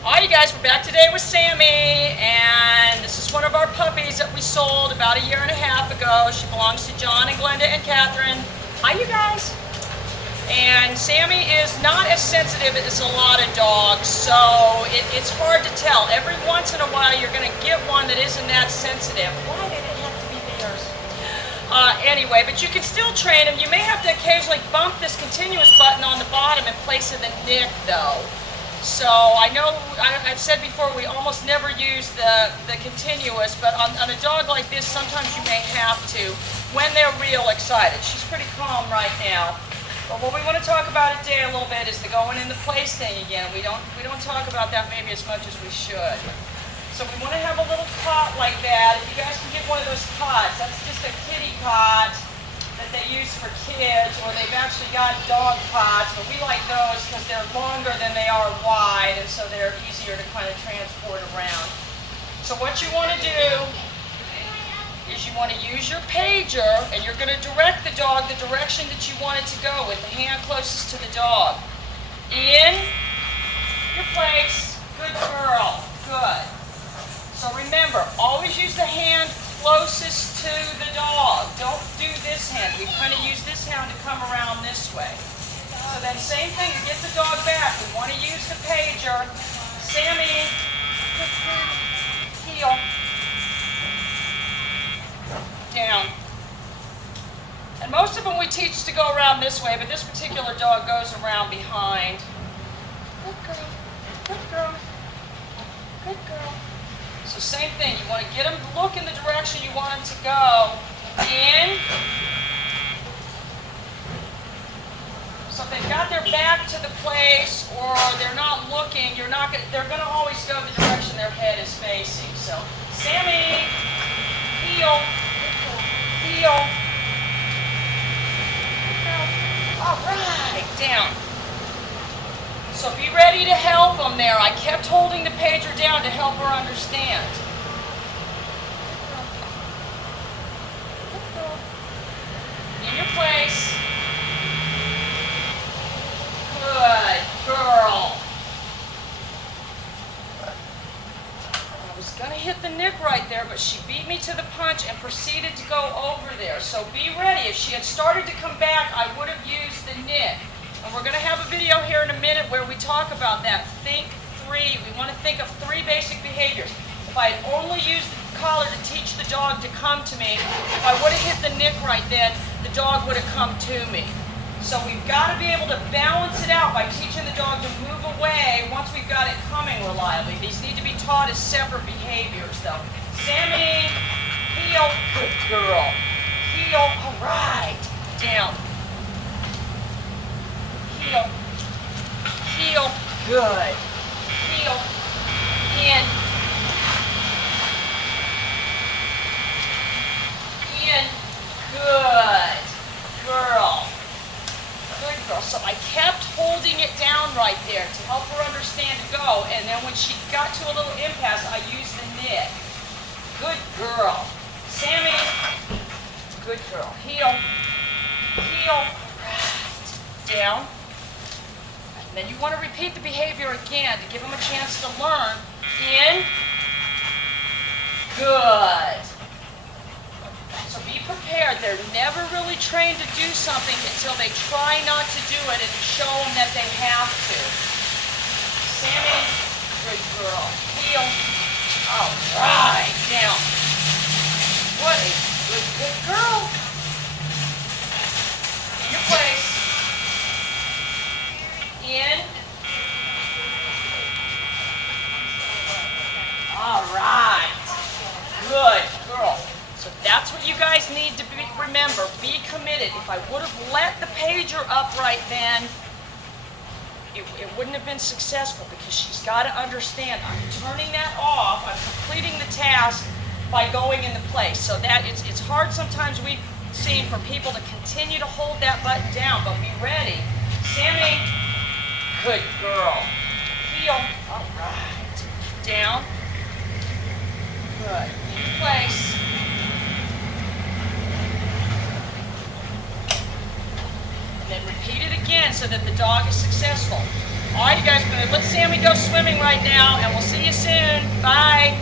Alright, you guys, we're back today with Sammy, and this is one of our puppies that we sold about a year and a half ago. She belongs to John and Glenda and Catherine. Hi, you guys. And Sammy is not as sensitive as a lot of dogs, so it's hard to tell. Every once in a while, you're going to get one that isn't that sensitive. Why did it have to be theirs? Anyway, but you can still train him. You may have to occasionally bump this continuous button on the bottom in place of the nick, though. So I know I've said before we almost never use the continuous, but on a dog like this, sometimes you may have to when they're real excited. She's pretty calm right now. But what we want to talk about today a little bit is the going in the place thing again. We don't talk about that maybe as much as we should. So we want to have a little cot like that. If you guys can get one of those cots, that's just a kitty cot that they use for kids, or they've actually got dog cots, but we like those because they're longer than they are wide, and so they're easier to kind of transport around. So what you want to do is you want to use your pager, and you're going to direct the dog the direction that you want it to go with the hand closest to the dog. In your place. Good girl. Good. So remember, always use the hand closest to the dog. Don't do this hand. We kind of use this hand to come around this way. So then same thing, to get the dog back, we want to use the pager. Sammy, heel. Down. And most of them we teach to go around this way, but this particular dog goes around behind. Good girl. Good girl. Good girl. So same thing, you want to get them to look in the direction you want them to go. In. So if they've got their back to the place or they're not looking, they're going to always go the direction their head is facing. So Sammy, heel. Heel. All right, down. So be ready to help them there. I kept holding the pager down to help her understand. In your place. Good girl. I was going to hit the nick right there, but she beat me to the punch and proceeded to go over there. So be ready. If she had started to come back, I would have used the nick. And we're going to have a video here in a minute where we talk about that. Think three. We want to think of three basic behaviors. If I had only used the collar to teach the dog to come to me, if I would have hit the nick right then, the dog would have come to me. So we've got to be able to balance it out by teaching the dog to move away once we've got it coming reliably. These need to be taught as separate behaviors, though. Sammy, heel, good girl. Heel, all right. Down. Heel. Heel, good. Heel, in. In, good. Girl. Good girl. So I kept holding it down right there to help her understand to go, and then when she got to a little impasse, I used the nick. Good girl. Sammy, good girl. Heel, heel, right. Down. And then you want to repeat the behavior again to give them a chance to learn. In, good. So be prepared. They're never really trained to do something until they try not to do it and show them that they have to. Sammy, good girl. Heel. All right, down. What a good girl. In your place. In. All right. Good girl. So that's what you guys need to remember. Be committed. If I would have let the pager up right then, it wouldn't have been successful because she's got to understand I'm turning that off. I'm completing the task by going into place. So that it's hard sometimes we've seen for people to continue to hold that button down, but be ready. Sammy, good girl. Heel. All right. Down. Good. In place. And then repeat it again so that the dog is successful. All right, you guys, let Sammy go swimming right now, and we'll see you soon. Bye.